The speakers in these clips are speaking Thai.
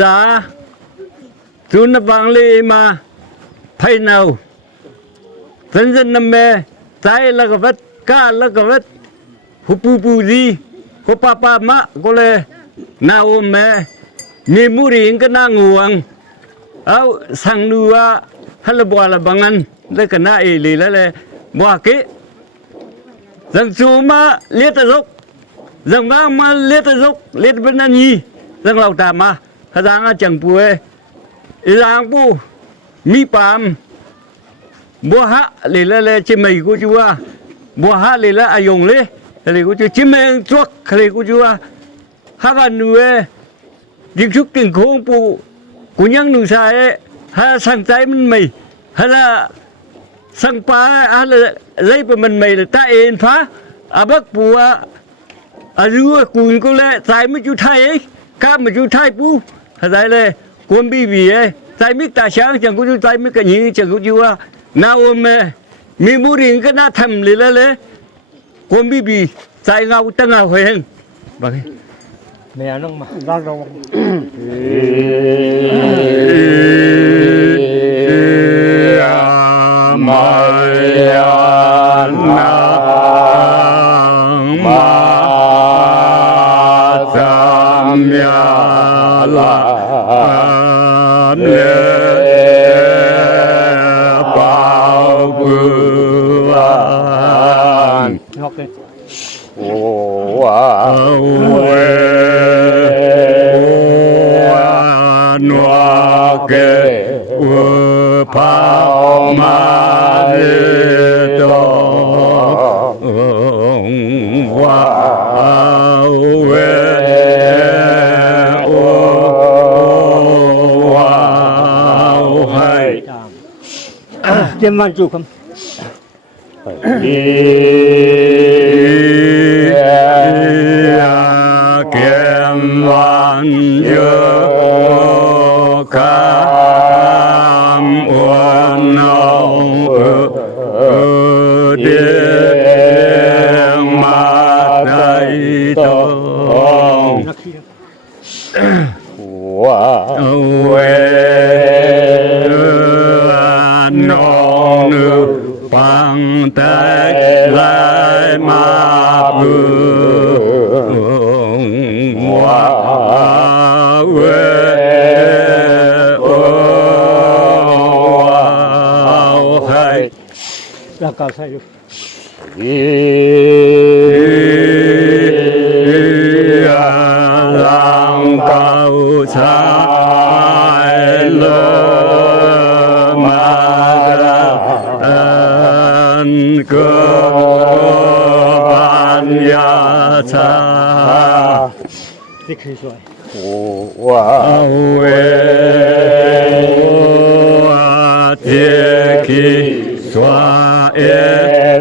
Dạ, chú nó bằng li mà phải nào dân dân nằm mê trái là cái vết cá là cái vết hụp pu gì có papa má có lẽ nào mê mi muri cái na nguang áo sang nua hay là bò là bằng ăn lấy cái na lì là bò kế rằng chú mà liệt dốc rằng mà liệt dốc liệt bên anh nhi rằng lâu ta mà rằng chẳng bùi rằng bu mi pam bùa hạ lì là chim mày của chú à bùa hạ lì là ayong lì của chú chim mày chuột lì của chú à hát văn nuôi những chút tiền khôn bu của những người sai hay sang trái mình mày hay là sang pa hay là dây của mình mày là ta yên phá à bác bùa à rùa cuốn có lẽ trái mấy chú thay ấy cá mà chú thay bu hay là con bi bì ấy trái mấy ta sáng chẳng có chú trái mấy cái gì chẳng có chú à nào mà mi mua riêng cái na thầm lì là con bi bì trái ngao tăng ngao huyền bằng mẹ nó mà ra rồi chém văn chủ không kiếm văn nhớ cam uốn nâu điện mặt đầy tông non nước bằng tay lại mà vương hoa quê hay là cao sai được lang cao sai lơ mà cơ ban ya cha thích khi rồi thiên khí xoa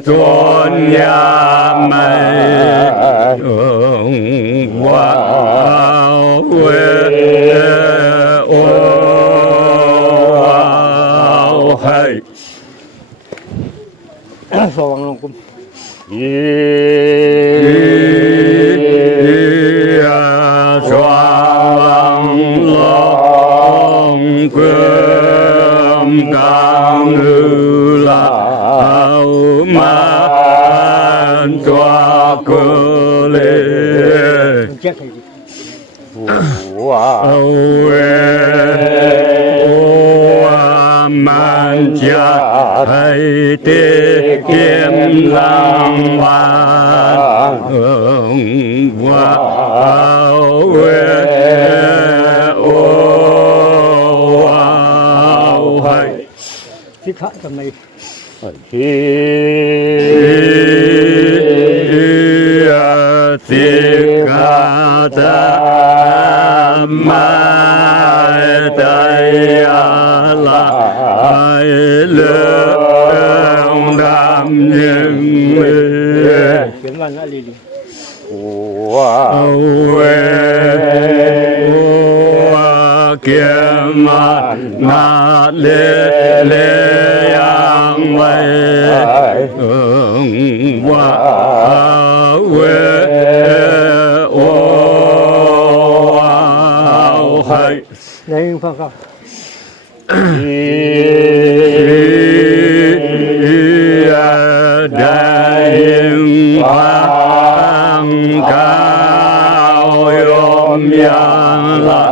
tuôn nhà mày hay so bằng lòng cũng xoang lòng cơm càng ngư là hào man cho cơ lệ chết thì man cha hay tiết kiệm lang hoa hay thích hại tầm này tiếc ta mai tay là ai lượng đam những kiếm văn đã đi kiếm mặt na lê lê yang vây quê ให้ ในฟังครับ ได้ยินความข่าวยมยังละ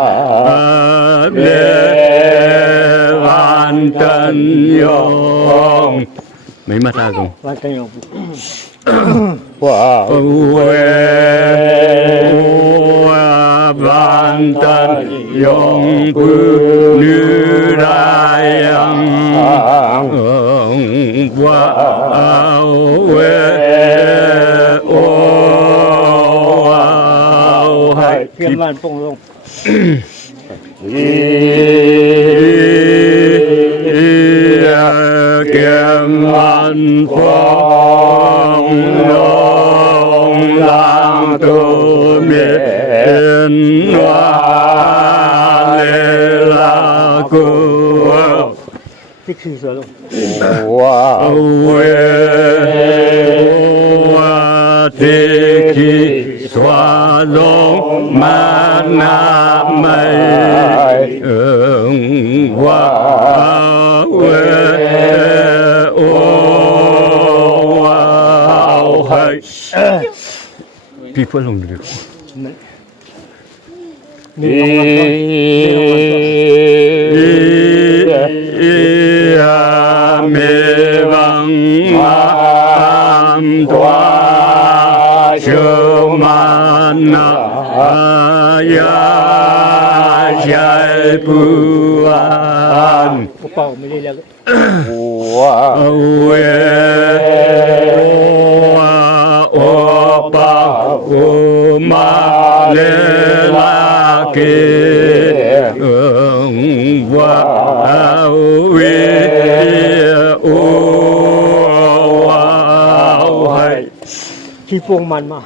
เลวันตันยองไม่มาตากง วันกันยอง ว้าว เววันตันยองปุนุรายยัง ว่าเวโอให้ เพียงมันปงลง เก็บมันฟองลงลางตัวเมียนว่าเลลากู ที่คือเสือลง ว้าว เวทิกิสวาลงมานาไม่ว่าเวโอว้าวให้พี่พูดลงดู มีรางวัลก่อนมีรางวัลก่อน เมวังมาตัวเชื่อมันนะยาใจผู้อัน กระเป๋าไม่ได้แล้ว ว้าว เวโอปะโอมาเลลาเกว่าเวโอว้าวให้ ที่พวงมันมา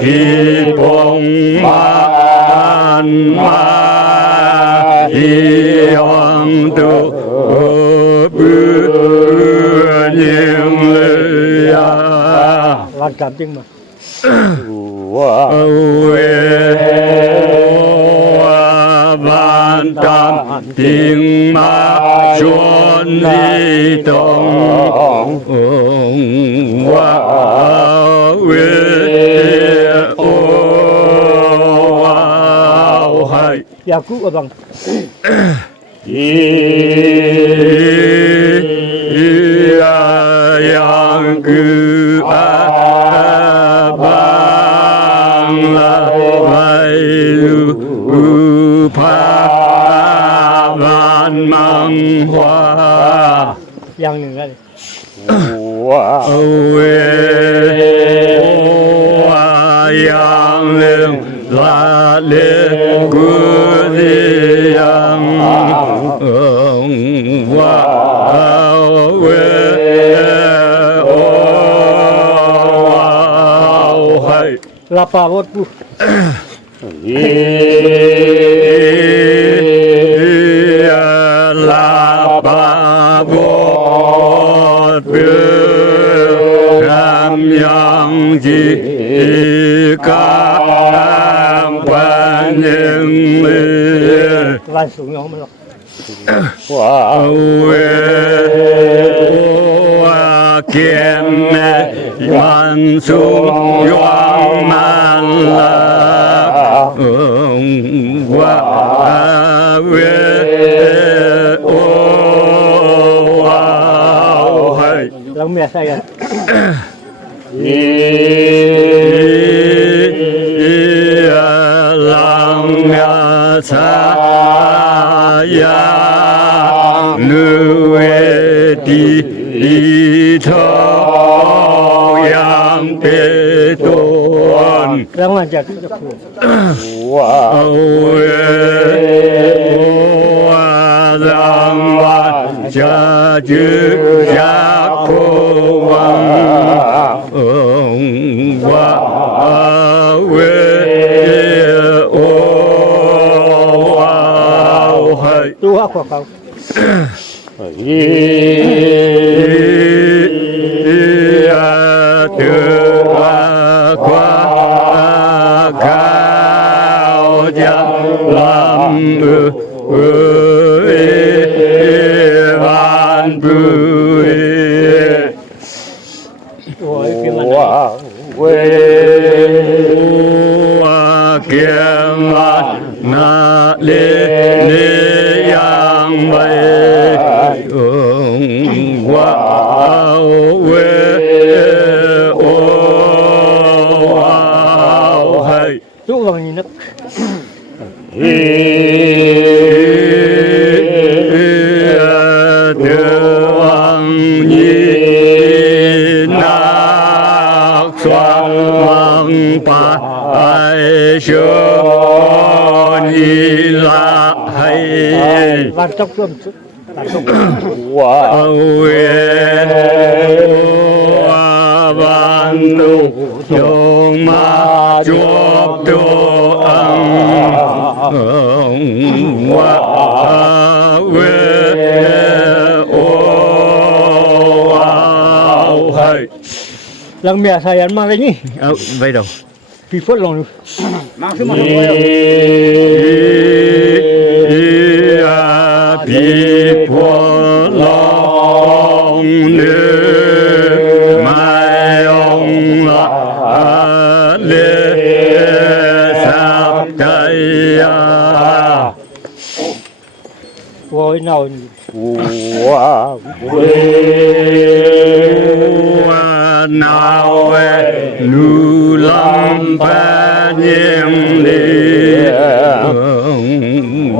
ขีปงมันมาอีองตุปืนยิงเลย วันกรรมจริงมา ว้าว เวบ้านตามติงมาชวนลีตองว่าเวโอว้าวให้ อยากกู้อบัง ยังคืออาบังละไม่รู้พาบ้านมังว่า อย่างหนึ่งแล้ว ว้าว เวยังเลื่องละเลกุดิยังว่าเวโอว้าวให้ ลาปาวดกู ลาบาบดเบือคำยังจีกามปันยังเมือ วันสูงน้องมันหรอก ว้าว เวเกียมแม่มันสูงยองมันละว่าเวโอว้าวให้ แล้วเมียใส่กัน ลังยาสายานุเวติทองยังเปตน รางวัลจากที่จะพูด ว้าว เวลังวัดจะจืจากโควังว่าเวโอว้าวให้ ตัวขวาเขา เตือควา ยังลำวันบุย โอ้ยคือมัน ว่าเว ว่าเกียมันนาเลเนยังไว้ว่าเวโอว้าวให้ จุวังนี่นัก ฮีเดืวังยีนักสวงมังปะไอเชนีละให้ วันต้องร่วมวันต้อง ว่า เอาเวนวันตุจงมาจวบตัวว่าเวโอว้าวให้ ลังเมียใส่ยันมาเลยนี่ เอาไปดู พี่ฝนลองดู พี่พวลองเนื้อไม่องละเลสับใจยา โอ้ยเน่านี่ ว่าเว ว่านาเวนูลำปะยิมลี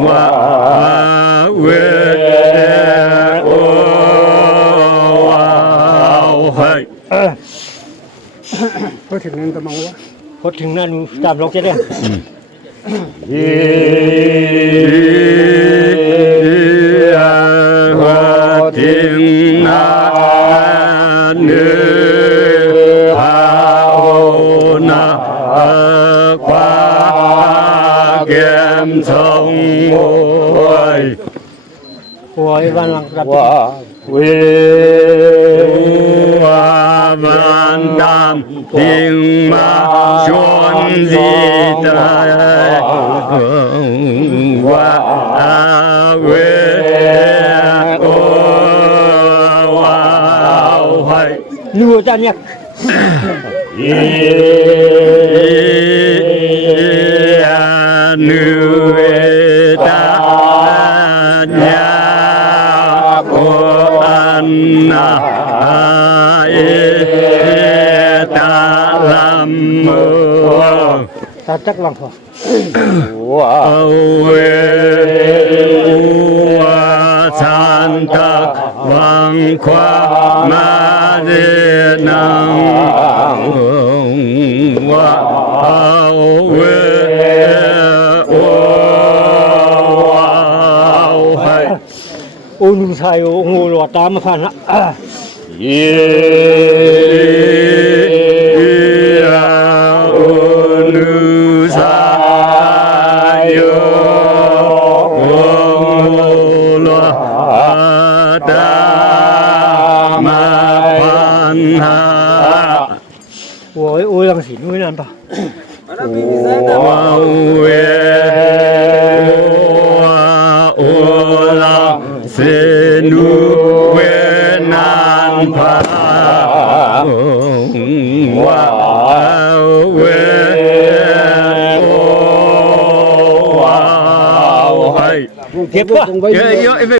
ว่าเวโอว้าวให้ พอถึงนั้นตามลงจะได้ ฮีทิงนาเนื้อหาวนาควาเกมทรงโอย โอ้ยวันหลังรับ ว่าเว ว่ามันดำทิงมาชวนดีตายว่าเวโอว้าวให้ นูอาจารย์เนี่ย นูเอตาญาโออันนาเอตาลัมโม ตาจักหลังพอ ว่า เอาเวว่าสันตะวังความมาเดนังว่าเอาเวโอว้าวให้ โอ้นุ่งชายโอ้งูหลอดตามมาพันละ ฮี โอนุสายโยโอโลตามาพันหา โอ้ยโอ้ยลังสีนู้นนั่นปะ ว้าวเวโอลาเสนุเวนันพาว้าวเวโอว้าวให้ เก็บปะ เยอะๆ